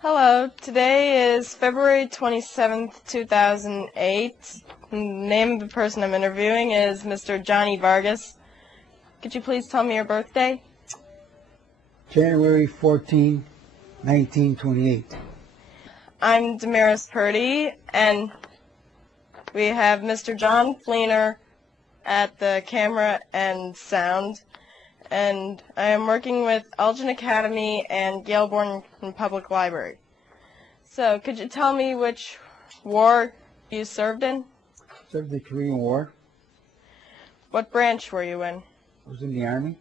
Hello, today is February 27th, 2008. The name of the person I'm interviewing is Mr. Johnny Vargas. Could you please tell me your birthday? January 14, 1928. I'm Damaris Purdy, and we have Mr. John Fleener at the camera and sound. And I am working with Elgin Academy and Gail Borden Public Library. So, could you tell me which war you served in? Served the Korean War. What branch were you in? I was in the Army.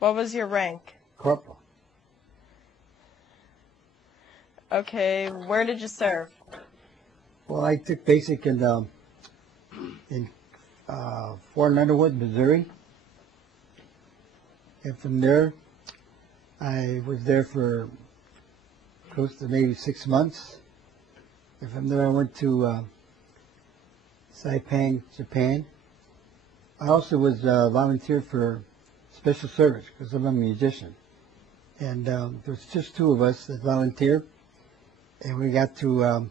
What was your rank? Corporal. Okay, where did you serve? Well, I took basic in Fort Leonard, Missouri. And from there, I was there for close to maybe 6 months. And from there, I went to Saipan, Japan. I also was volunteer for special service because I'm a musician. And there was just 2 of us that volunteered. And we got to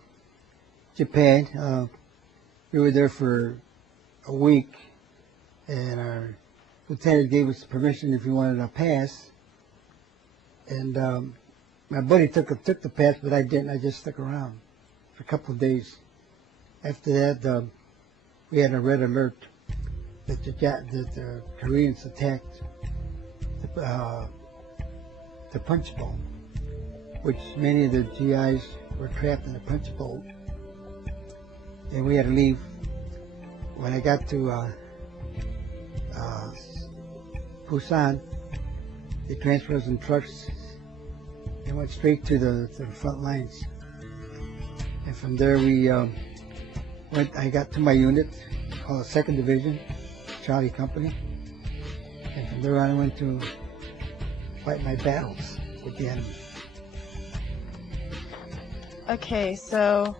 Japan. We were there for a week. And our lieutenant gave us permission if we wanted a pass. And my buddy took the pass, but I didn't. I just stuck around for a couple of days. After that, we had a red alert that the Koreans attacked the PUNCHBOWL, which many of the GIs were trapped in the PUNCHBOWL. And we had to leave. When I got to Busan, they transferred us in trucks and went straight to the front lines. And from there I got to my unit called the 2nd Division, Charlie Company. And from there on I went to fight my battles with the enemy. Okay, so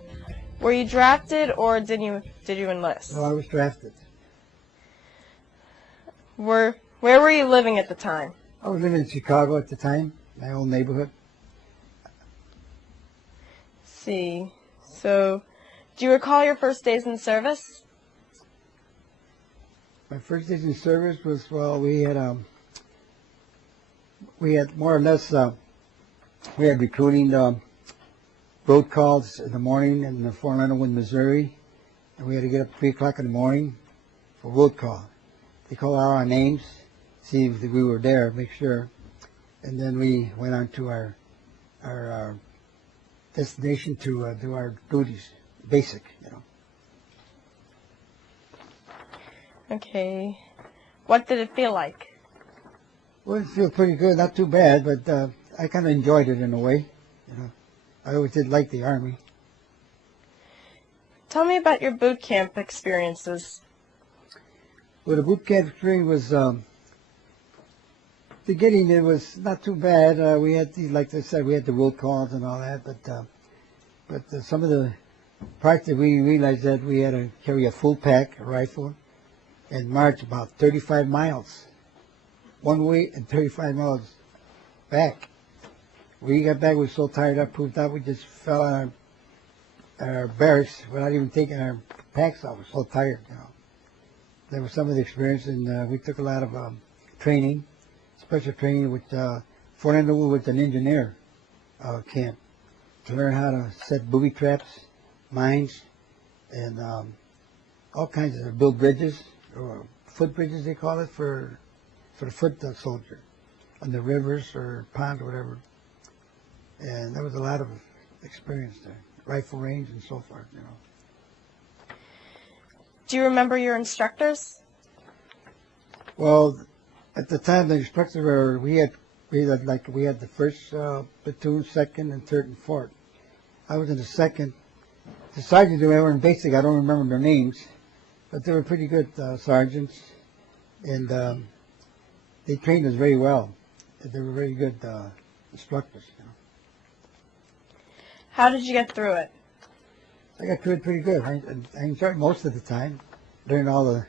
were you drafted or did you enlist? No, I was drafted. Where were you living at the time? I was living in Chicago at the time, my old neighborhood. See, so do you recall your first days in service? My first days in service was, well, we had more or less, we had recruiting road calls in the morning in Fort Leonard, Missouri, and we had to get up at 3 o'clock in the morning for road call. They called out our names, see if we were there, make sure, and then we went on to our destination to do our duties, basic, you know. Okay, what did it feel like? Well, it felt pretty good, not too bad, but I kind of enjoyed it in a way, you know. I always did like the Army. Tell me about your boot camp experiences. Well, the boot camp experience was, beginning it was not too bad. We had like I said, we had the roll calls and all that, but some of the parts that we realized that we had to carry a full pack, a rifle, and march about 35 miles one way and 35 miles back. We got back, we were so tired up, proved out, we just fell on our barracks without even taking our packs off. We were so tired, you know. That was some of the experience, and we took a lot of training, special training with Fort Leonard with an engineer camp to learn how to set booby traps, mines, and all kinds of build bridges, or foot bridges they call it, for the foot soldier on the rivers or ponds or whatever. And there was a lot of experience there, rifle range and so forth, you know. Do you remember your instructors? Well, at the time the instructors were, we had the 1st platoon, 2nd, and 3rd and 4th. I was in the 2nd. The sergeants who were in basic, I don't remember their names, but they were pretty good sergeants, and they trained us very well. They were very good instructors, you know. How did you get through it? I got through it pretty good. I enjoyed most of the time, learned all the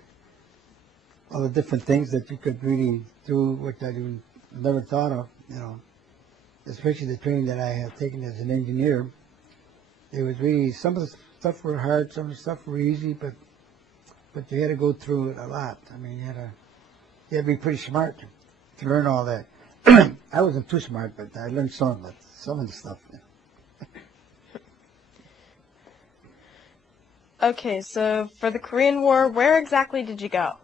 different things that you could really do, which I never thought of, you know. especially the training that I had taken as an engineer. It was really, some of the stuff were hard, some of the stuff were easy, but you had to go through it a lot. I mean, you had to be pretty smart to learn all that. I wasn't too smart, but I learned some of the stuff. Okay, so for the Korean War, where exactly did you go?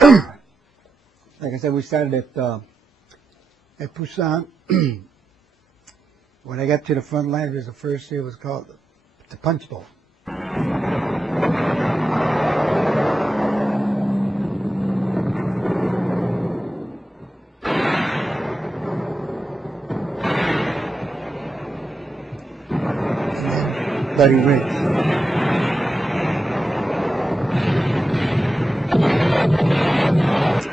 Like I said, we started at Busan. When I got to the front line, it was the first year. It was called the PUNCHBOWL. Bloody Ridge.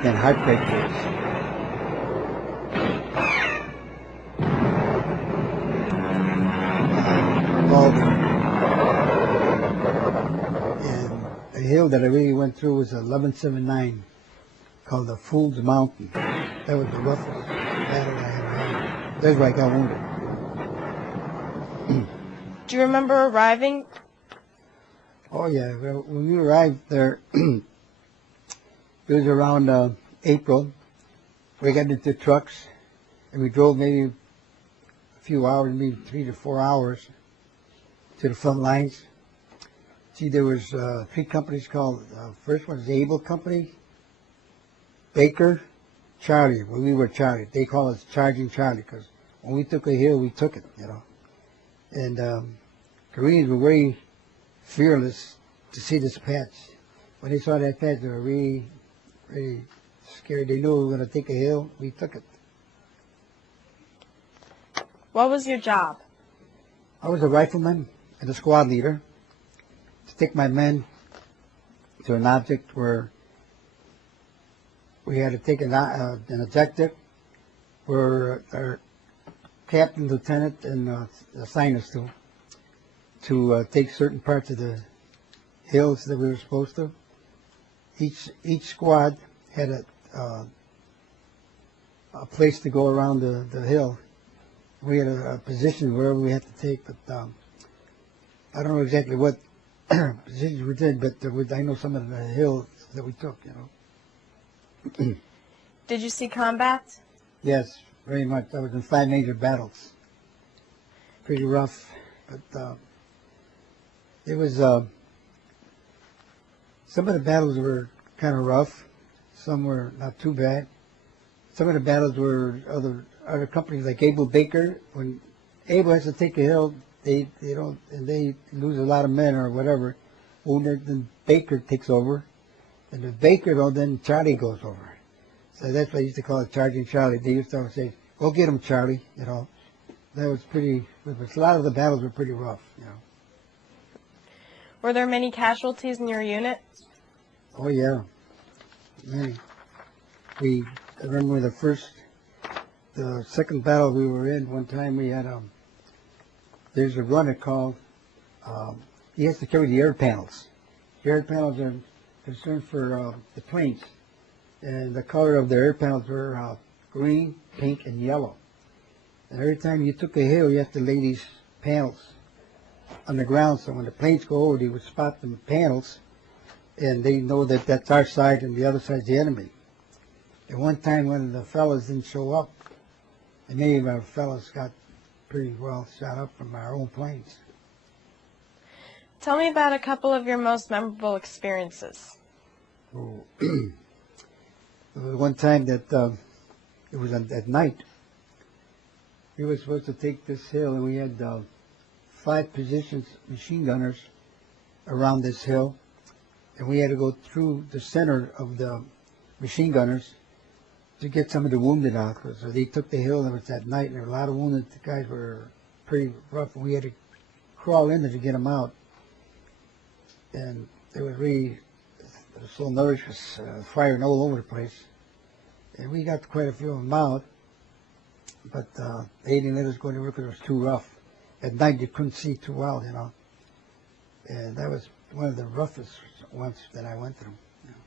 And Heartbreak Days. Borden. And the hill that I really went through was 1179, called the Fool's Mountain. That was the roughest battle I ever had. That's where I got wounded. Do you remember arriving? Oh yeah, well, when we arrived there, it was around April. We got into trucks, and we drove maybe a few hours, maybe 3 to 4 hours, to the front lines. See, there was 3 companies called. First one was the Able Company, Baker, Charlie. Well, we were Charlie. They call us Charging Charlie because when we took a hill, we took it, you know. And Koreans were very fearless to see this patch. When they saw that patch, they were really, really scared. They knew we were going to take a hill. We took it. What was your job? I was a rifleman and a squad leader to take my men to an object where we had to take an objective where our captain, lieutenant, and assigned us to take certain parts of the hills that we were supposed to. Each squad had a place to go around the hill. We had a position wherever we had to take, but I don't know exactly what positions we did, but I know some of the hills that we took, you know. Did you see combat? Yes, very much. I was in 5 major battles. Pretty rough, but it was, some of the battles were kind of rough. Some were not too bad. Some of the battles were other companies like Able Baker. When Able has to take a hill, they don't, and they lose a lot of men or whatever. Well, then Baker takes over, and the Baker though, then Charlie goes over. So that's why I used to call it Charging Charlie. They used to always say, "Go get him, Charlie." You know, that was pretty. A lot of the battles were pretty rough. You know. Were there many casualties in your unit? Oh yeah, many. I remember the second battle we were in. One time we had there's a runner called. He has to carry the air panels. The air panels are concerned for the planes, and the color of the air panels were green, pink, and yellow. And every time you took a hill, you have to lay these panels on the ground, so when the planes go over, they would spot the panels, and they know that that's our side and the other side's the enemy. And one time when the fellas didn't show up, and many of our fellas got pretty well shot up from our own planes. Tell me about a couple of your most memorable experiences. Oh. There was one time that it was at night. We were supposed to take this hill, and we had 5 positions, machine gunners, around this hill, and we had to go through the center of the machine gunners to get some of the wounded out. So they took the hill, and it was at night, and there were a lot of wounded. The guys were pretty rough, and we had to crawl in there to get them out. And they were really so nervous, firing all over the place. And we got quite a few of them out, but they didn't let us go anywhere because it was too rough. At night you couldn't see too well, you know. And that was one of the roughest ones that I went through. You know.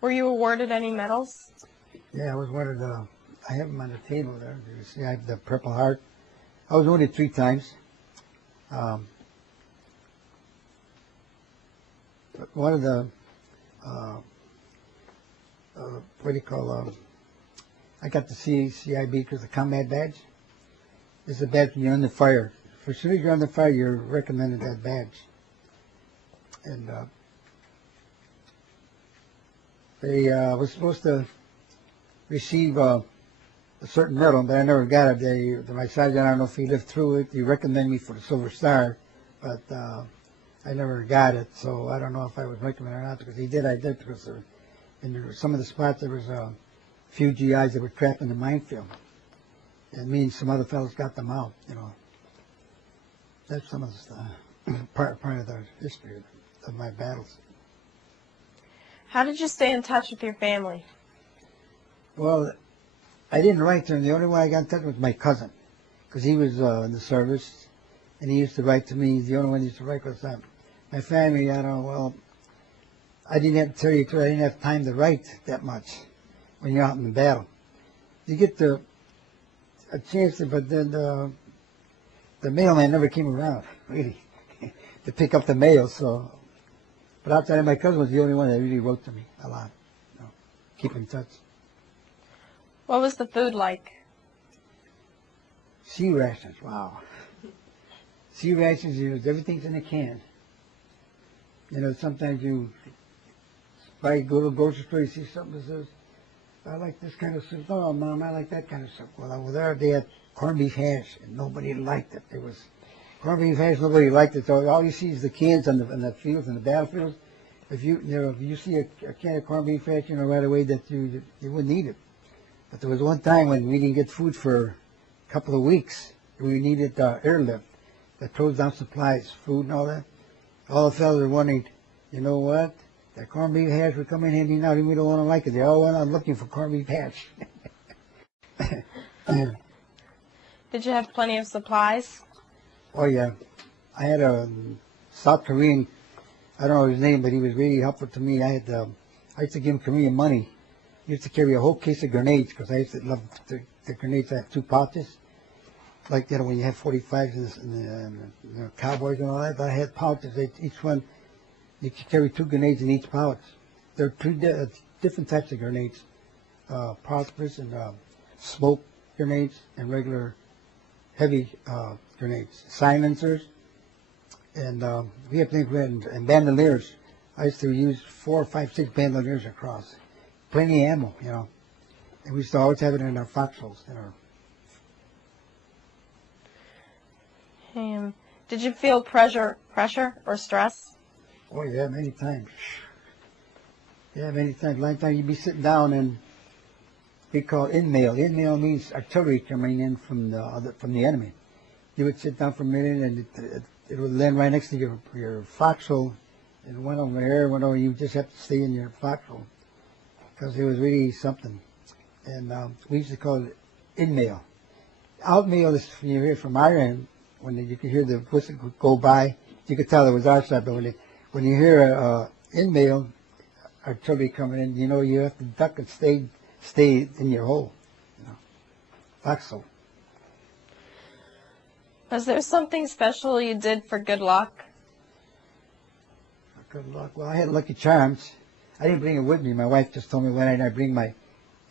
Were you awarded any medals? Yeah, I was awarded a I have them on the table there. You see, I have the Purple Heart. I was wounded 3 times. But one of the, what do you call, I got the CIB because the combat badge. It's a badge when you're under fire. As soon as you're under fire, you're recommended that badge. And they was supposed to receive a certain medal, but I never got it. My sergeant, I don't know if he lived through it. He recommended me for the Silver Star, but I never got it. So I don't know if I was recommended or not. Because he did, I did. Because in some of the spots there was a few GIs that were trapped in the minefield, and me and some other fellows got them out. You know, that's some of the part of the history of my battles. How did you stay in touch with your family? Well, I didn't write to him. The only way I got in touch was my cousin, because he was in the service, and he used to write to me. He's the only one who used to write with them. My family, I don't know, well, I didn't have to tell you, I didn't have time to write that much when you're out in the battle. You get a chance to, but then the mailman never came around, really, to pick up the mail, so. But outside of my cousin was the only one that really wrote to me a lot. You know, keep in touch. What was the food like? Sea rations, wow. Sea rations, everything's in a can. You know, sometimes you go to the grocery store, you see something that says, I like this kind of soup. Oh, Mom, I like that kind of soup. Well, over there they had corned beef hash, and nobody liked it. There was corned beef hash, nobody liked it. So all you see is the cans on the fields, and the battlefields. If you see a can of corned beef hash, you know right away that you wouldn't eat it. But there was one time when we didn't get food for a couple of weeks. We needed airlift that throws down supplies, food and all that. All the fellas were wondering, you know what? That corned beef hash would come in handy now, and we don't want to like it. They all went out looking for corned beef hash. Did you have plenty of supplies? Oh, yeah. I had a South Korean, I don't know his name, but he was really helpful to me. I used to give him Korean money. He used to carry a whole case of grenades, because I used to love the grenades. I have 2 pouches. Like, you know, when you have 45s and cowboys and all that, but I had pouches. Each one, you could carry 2 grenades in each pouch. There are 2 different types of grenades. Prosperous and smoke grenades and regular heavy grenades. Silencers. And we have things and bandoliers. I used to use 4, 5, 6 bandoliers across. Plenty of ammo, you know. And we used to always have it in our foxholes. Did you feel pressure or stress? Oh, yeah, many times. Yeah, many times. A lot of times you'd be sitting down and we call in-mail. In-mail means artillery coming in from the enemy. You would sit down for a minute and it would land right next to your foxhole. And one over there, one over, you just have to stay in your foxhole because it was really something. And we used to call it in-mail. Out-mail is when you hear from our end, when you could hear the whistle go by, you could tell it was our side. But when you hear in-mail, artillery coming in, you know you have to duck and stay in your hole, you know, foxhole. Was there something special you did for good luck? For good luck? Well, I had Lucky Charms. I didn't bring it with me. My wife just told me when I bring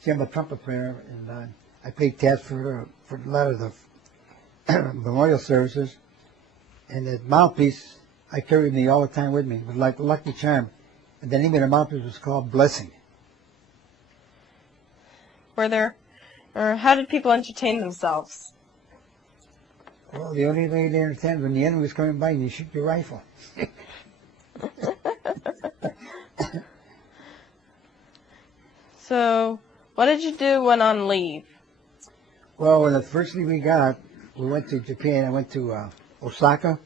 see, I'm a trumpet player, and I played taps for a lot of the memorial services. And the mouthpiece, I carried me all the time with me. It was like a Lucky Charm. And the name of the mouthpiece was called Blessing. How did people entertain themselves? Well, the only way they entertained when the enemy was coming by and you shoot your rifle. So, what did you do when on leave? Well, when the first leave we got, we went to Japan. I went to Osaka.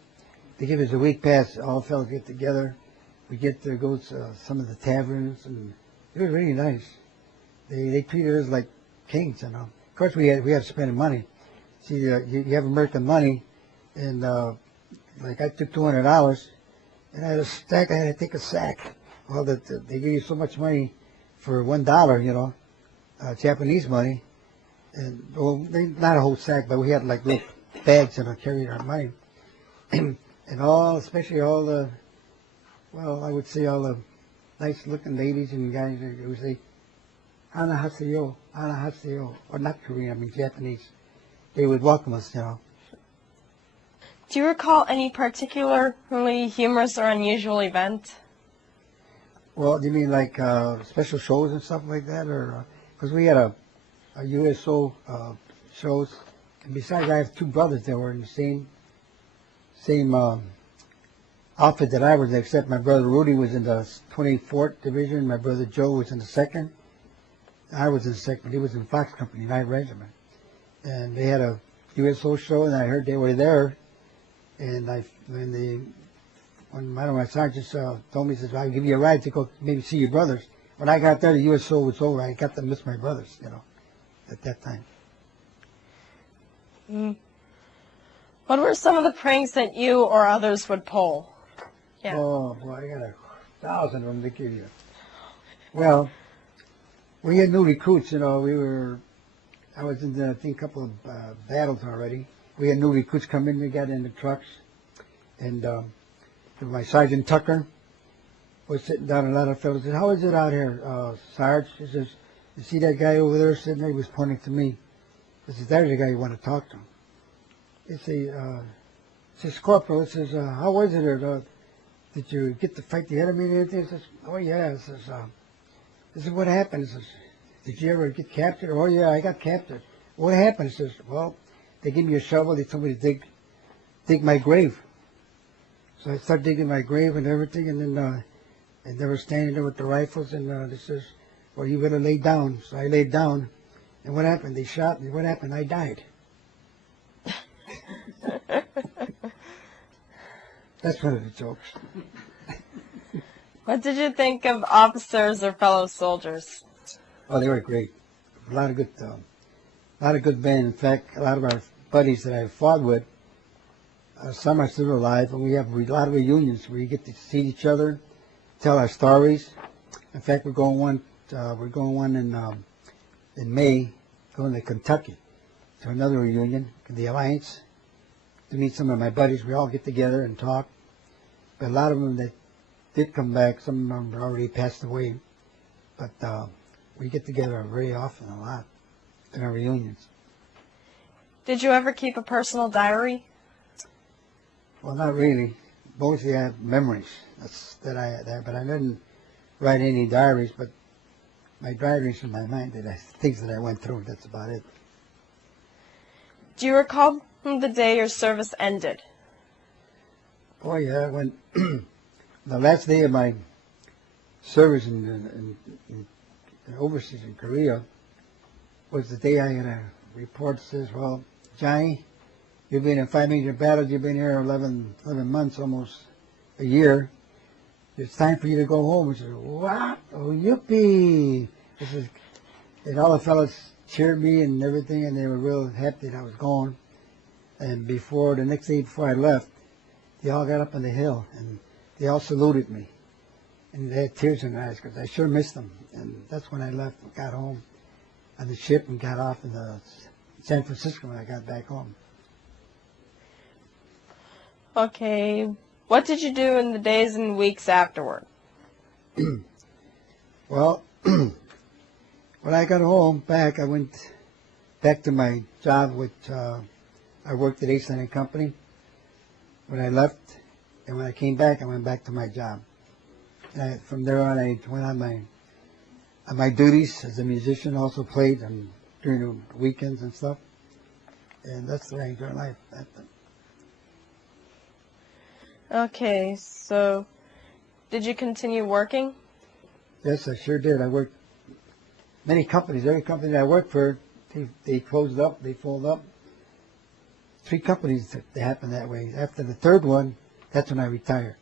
They give us a week pass. All the fellows get together. We get to go to some of the taverns, and it was really nice. They treated us like kings, you know. Of course, we had to spend money. See, you have American money, and like I took $200, and I had a stack. I had to take a sack. Well, they give you so much money for $1, you know, Japanese money. And well, not a whole sack, but we had like little bags that I carried our money. And all, especially all the, well, I would say all the nice-looking ladies and guys, they would say, "Anahaseo, anahaseo," or not Korean, I mean Japanese. They would welcome us, you know. Do you recall any particularly humorous or unusual event? Well, you mean like special shows and stuff like that, or because we had a USO shows, and besides, I have two brothers that were in the same outfit that I was in, except my brother Rudy was in the 24th Division, my brother Joe was in the 2nd. I was in the 2nd. He was in Fox Company, 9th Regiment, and they had a USO show, and I heard they were there, and when one of my sergeants told me, he says, "I'll give you a ride to go maybe see your brothers." When I got there, the USO was over. I got to miss my brothers, you know, at that time. What were some of the pranks that you or others would pull? Yeah. Oh, boy, I got 1,000 of them to give you. Well, we had new recruits, you know. I was in, I think, a couple of battles already. We had new recruits come in, they got in the trucks, and my Sergeant Tucker was sitting down, and a lot of fellows said, "How is it out here, Sarge?" He says, "You see that guy over there sitting there?" He was pointing to me. He says, "There's the guy you want to talk to." He says, "Corporal," he says, "how was it? Did you get to fight the enemy and everything?" He says, "Oh, yeah." He says, "What happened?" He says, "Did you ever get captured?" "Oh, yeah, I got captured." "What happened?" He says, "Well, they gave me a shovel. They told me to dig my grave." So I started digging my grave and everything, and then and they were standing there with the rifles, and they says, "Well, you better lay down." So I laid down, and what happened? They shot me. What happened? I died. That's one of the jokes. What did you think of officers or fellow soldiers? Oh, they were great. A lot of good men. In fact, a lot of our buddies that I fought with, some are still alive, and we have a lot of reunions where you get to see each other, tell our stories. In fact, we're going one in May, going to Kentucky to another reunion, the Alliance, to meet some of my buddies. We all get together and talk. But a lot of them that did come back, some of them are already passed away. But we get together very often, a lot, in our reunions. Did you ever keep a personal diary? Well, not really. Mostly I have memories. But I didn't write any diaries. But my diaries in my mind, things that I went through. That's about it. Do you recall the day your service ended? Oh yeah, when the last day of my service in overseas in Korea was the day I got a report that says, "Well, Johnny, you've been in 5 major battles. You've been here 11 months, almost a year. It's time for you to go home." I said, "What? Oh, yippee!" And all the fellas cheered me and everything, and they were real happy that I was gone. And the next day before I left, they all got up on the hill, and they all saluted me. And they had tears in their eyes because I sure missed them. And that's when I left and got home on the ship and got off in San Francisco when I got back home. Okay. What did you do in the days and weeks afterward? Well, when I got home back, I went back to my job, which I worked at Eastland and Company. When I left, and when I came back, I went back to my job. And from there on, I went on my duties as a musician. Also played during the weekends and stuff. And that's the way I enjoy life. Okay, so did you continue working? Yes, I sure did. I worked many companies. Every company that I worked for, they closed up, they folded up. 3 companies that happened that way. After the 3rd one, that's when I retired.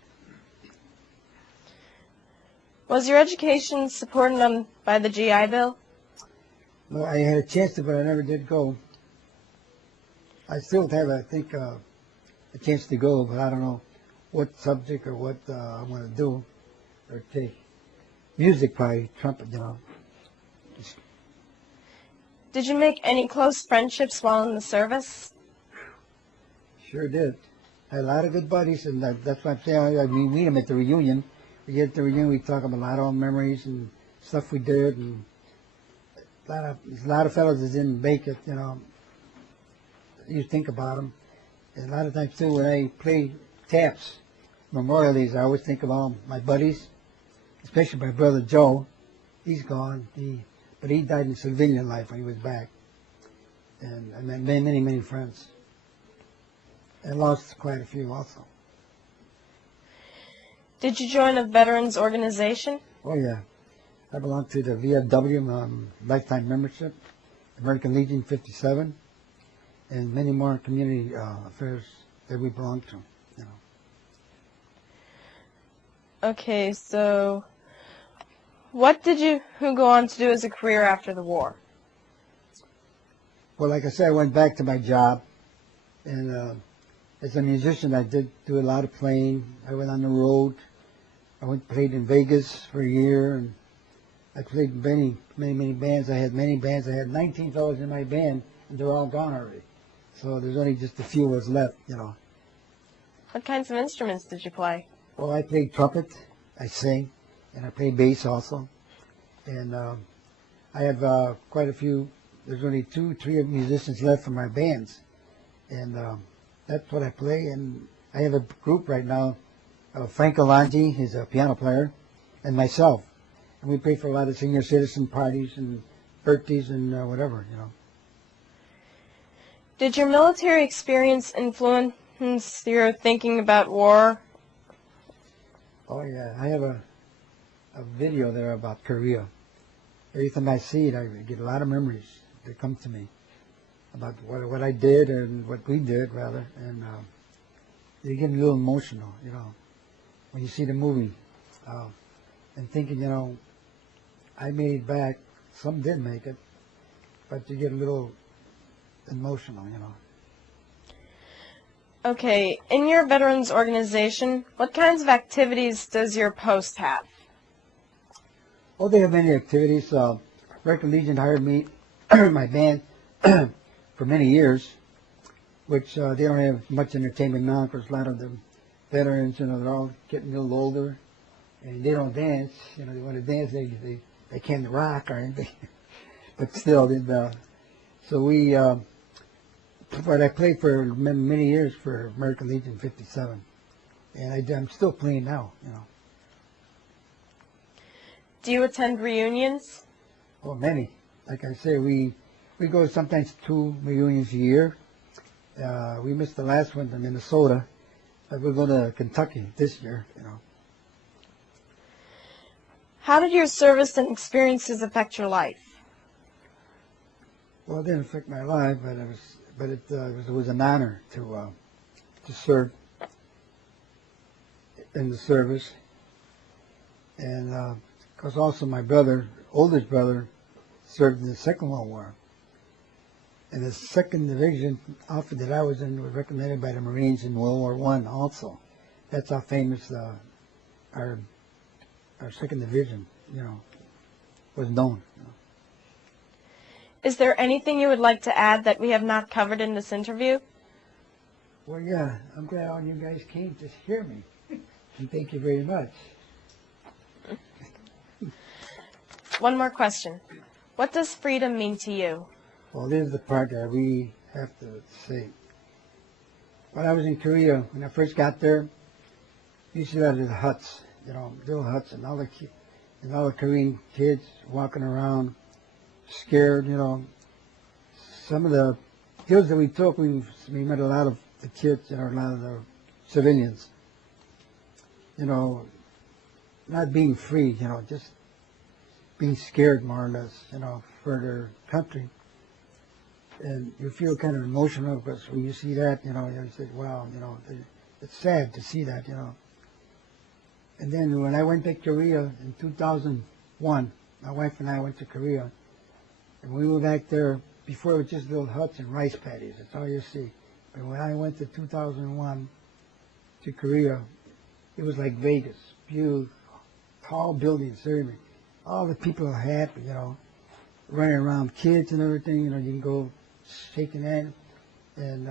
Was your education supported by the GI Bill? No, I had a chance to, but I never did go. I still have, I think, a chance to go, but I don't know what subject or what I want to do or take. Music, probably, trumpet, you know. Did you make any close friendships while in the service? Sure did. I had a lot of good buddies, and that's why I'm saying we meet them at the reunion. We get at the reunion, we talk about a lot of old memories and stuff we did, and there's a lot of fellows that didn't make it, you know. You think about them. And a lot of times, too, when I play taps, Memorial Days, I always think of all my buddies, especially my brother Joe. He's gone, but he died in civilian life when he was back. And I met many, many friends. And lost quite a few also. Did you join a veterans organization? Oh, yeah. I belong to the VFW lifetime membership, American Legion 57, and many more community affairs that we belong to. You know. Okay, so what did you go on to do as a career after the war? Well, like I said, I went back to my job, and as a musician, I did do a lot of playing. I went on the road. I played in Vegas for a year, and I played many bands. I had many bands. I had 19 fellows in my band, and they're all gone already. So there's only just a few of us left, you know. What kinds of instruments did you play? Well, I played trumpet, I sing, and I play bass also. And I have quite a few. There's only 2-3 musicians left from my bands, and that's what I play. And I have a group right now. Frank Alonji, he's a piano player, and myself. And we play for a lot of senior citizen parties and birthdays and whatever, you know. Did your military experience influence your thinking about war? Oh, yeah. I have a video there about Korea. Every time I see it, I get a lot of memories that come to me about what I did and what we did, rather. And you get a little emotional, you know, when you see the movie. And thinking, you know, I made it back. Some did make it. But you get a little emotional, you know. Okay, in your veterans organization, what kinds of activities does your post have? Oh, they have many activities. American Legion hired me, my band, for many years, which they don't have much entertainment now because a lot of the veterans, you know, they're all getting a little older, and they don't dance. You know, they want to dance, they can't rock or anything. But still, so we, but I played for many years for American Legion 57, and I'm still playing now, you know. Do you attend reunions? Oh, many. Like I say, we go sometimes 2 reunions a year. We missed the last one in Minnesota, but we're going to Kentucky this year, you know. How did your service and experiences affect your life? Well, it didn't affect my life, but it was an honor to serve in the service, and because also my brother, oldest brother, served in the Second World War. And the 2nd Division outfit that I was in was recommended by the Marines in World War I also. That's how famous our 2nd Division, you know, was known. You know. Is there anything you would like to add that we have not covered in this interview? Well, yeah, I'm glad all you guys came to hear me. And thank you very much. One more question. What does freedom mean to you? Well, this is the part that we have to say. When I was in Korea, when I first got there, you see a lot of the huts, you know, little huts, and all the Korean kids walking around, scared, you know. Some of the kills that we took, we met a lot of the kids, you know, a lot of the civilians, you know, not being free, you know, just being scared more or less, you know, for their country. And you feel kind of emotional because when you see that, you know, you say, wow, you know, it's sad to see that, you know. And then when I went to Korea in 2001, my wife and I went to Korea, and we were back there, before it was just little huts and rice paddies, that's all you see. But when I went to 2001 to Korea, it was like Vegas, beautiful, tall buildings, everything. All the people are happy, you know. running around kids and everything. You can go shaking hands. And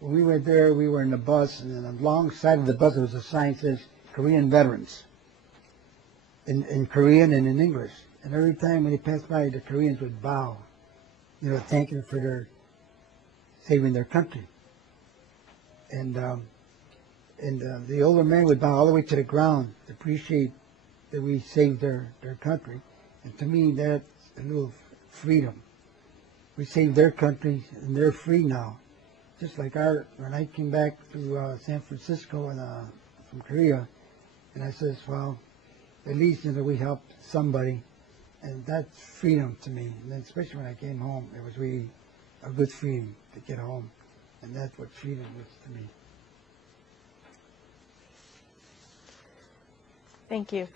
when we went there, we were in the bus, and on the long side of the bus there was a sign that says Korean veterans in Korean and in English. And every time when they passed by, the Koreans would bow, thanking for their saving their country. And the older men would bow all the way to the ground to appreciate that we saved their country. And to me, that's a little freedom. We saved their country, and they're free now. Just like when I came back to San Francisco and from Korea, and I says, well, at least we helped somebody, and that's freedom to me. And then especially when I came home, it was really a good feeling to get home, and that's what freedom is to me. Thank you.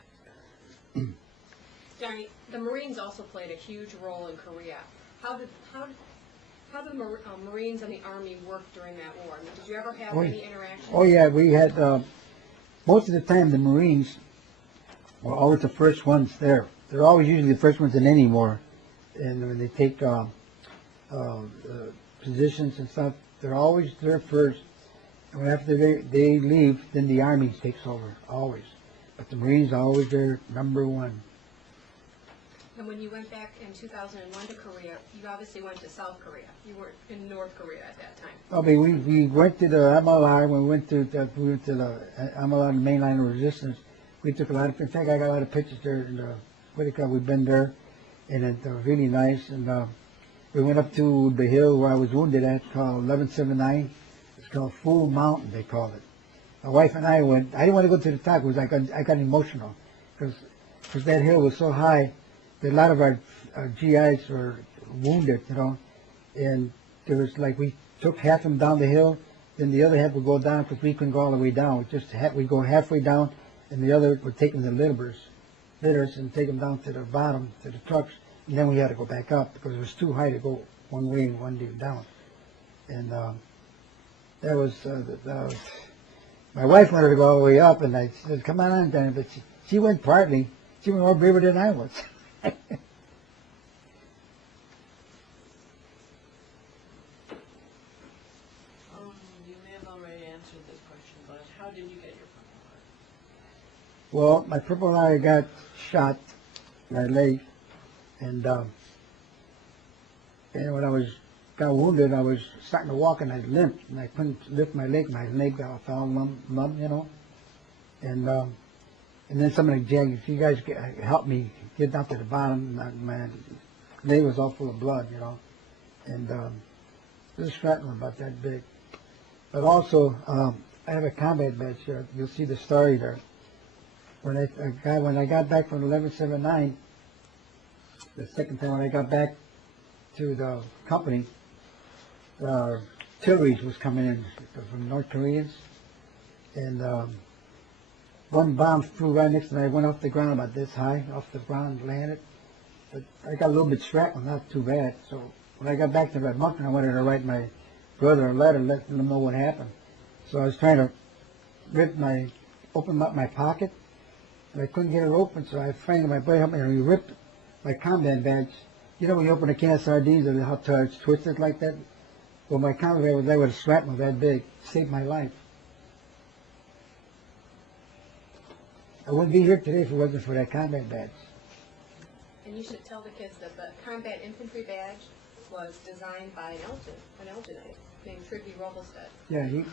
Johnny, the Marines also played a huge role in Korea. How did the Marines and the Army work during that war? I mean, did you ever have any interaction? Oh yeah, we had most of the time the Marines were always the first ones there. They're always usually the first ones in any war, and when they take positions and stuff, they're always there first. And after they leave, then the Army takes over always. But the Marines are always there, number one. And when you went back in 2001 to Korea, you obviously went to South Korea. You weren't in North Korea at that time. I mean, we went to the MLR. When we went to the MLR, the main line of resistance, we took a lot of. In fact, I got a lot of pictures there. We've been there, and it was really nice. And we went up to the hill where I was wounded at, called 1179. It's called Full Mountain, they call it. My wife and I went. I didn't want to go to the top because I got emotional because that hill was so high. A lot of our GIs were wounded, and there was we took half of them down the hill, then the other half would go down because we couldn't go all the way down. We'd go halfway down, and the other would take them to litters, and take them down to the bottom, to the trucks, and then we had to go back up because it was too high to go one way and one day down. And that was, my wife wanted to go all the way up, and I said, come on, Danny, but she went partly. She went more braver than I was. You may have already answered this question, but how did you get your Purple Heart? Well, my Purple Heart, I got shot in my leg, and when I got wounded, I was starting to walk, and I limped, and I couldn't lift my leg. My leg got all numb, and then somebody jagged. If you guys help me get down to the bottom, my leg was all full of blood, and this shrapnel about that big. But also, I have a combat badge here. You'll see the story there. When I got back from 1179, the second time when I got back to the company, artillery was coming in from North Koreans, and one bomb flew right next to me. I went off the ground about this high, off the ground, landed. But I got a little bit shrapnel, not too bad. So when I got back to Red Mountain, I wanted to write my brother a letter, let him know what happened. So I was trying to open up my pocket, and I couldn't get it open. So I finally, my buddy helped me, and he ripped my combat badge. When you open a can of sardines, and how it's twisted like that? Well, my combat badge was there with a shrapnel that big. Saved my life. I wouldn't be here today if it wasn't for that combat badge. And you should tell the kids that the combat infantry badge was designed by an Elginite named Tribby Roblestead. Yeah, he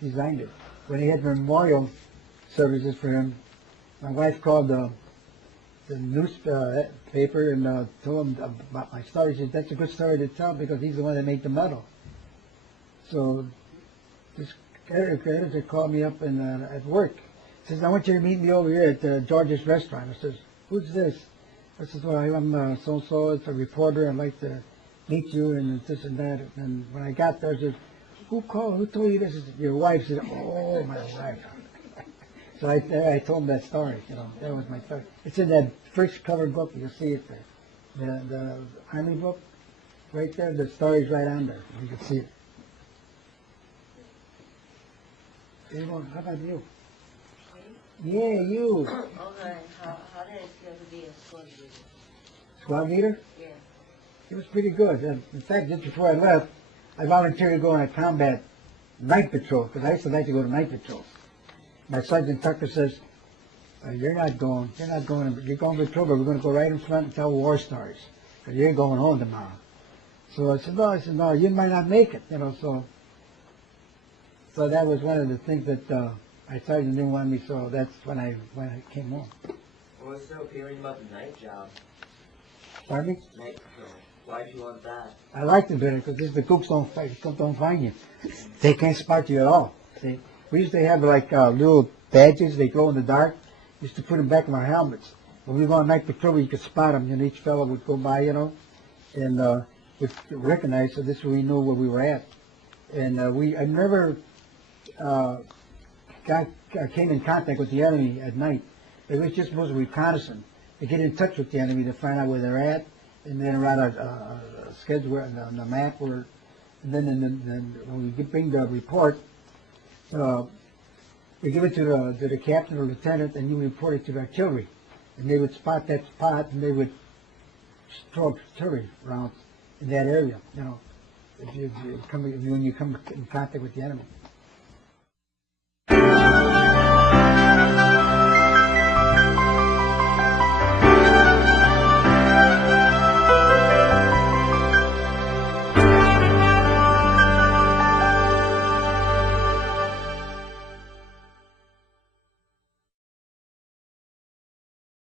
designed it. When he had memorial services for him, my wife called the newspaper and told him about my story. She said, that's a good story to tell because he's the one that made the medal. So this editor called me up at work. He says, I want you to meet me over here at George's restaurant. I says, who's this? I says, well, I'm so-and-so. It's a reporter. I'd like to meet you and this and that. And when I got there, I said, who called? Who told you this? Your wife. I said, oh, my wife. So I told him that story. That was my story. It's in that first cover book. You'll see it there. The Army book, right there. The story's right on there. You can see it. How about you? Yeah, you. Okay, how did it feel to be a squad leader? Squad leader? Yeah. It was pretty good. And in fact, just before I left, I volunteered to go on a combat night patrol, because I used to like to go to night patrols. My Sergeant Tucker says, you're going patrol, but we're going to go right in front until war starts, because you're going home tomorrow. So I said, no, you might not make it, so that was one of the things that my sergeant didn't want me, so that's when I came home. What's so appealing about the night job? Pardon me? Night patrol. Why'd you want that? I liked it better because the cooks don't find you. They can't spot you at all. See, we used to have like little badges they glow in the dark. We used to put them back in our helmets. When we go on night patrol, you could spot them. Each fellow would go by, and would recognize. So this way we knew where we were at. And I never came in contact with the enemy at night. It was just mostly reconnaissance to get in touch with the enemy to find out where they're at. And then write a schedule on the map, and then when we bring the report, we give it to the captain or lieutenant, and you report it to the artillery, and they would spot that spot, and they would throw artillery rounds in that area. When you come in contact with the enemy.